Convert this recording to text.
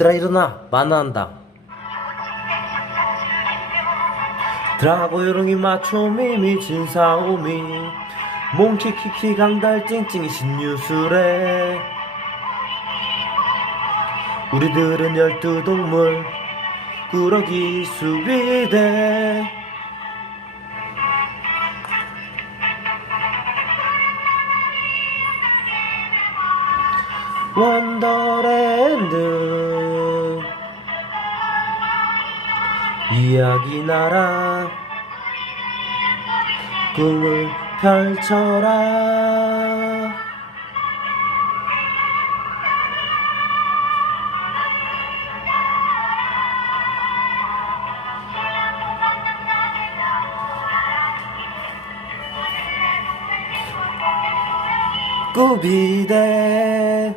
얘들아 일어나. 만화한다. 드라고 요롱이 마초미 미친 사오미 몽키키키 강달 찡찡이 신유술에. 우리들은 열두 동물 꾸러기 수비대. 원더랜드 이야기 나라. 꿈을 펼쳐라. 꾸비대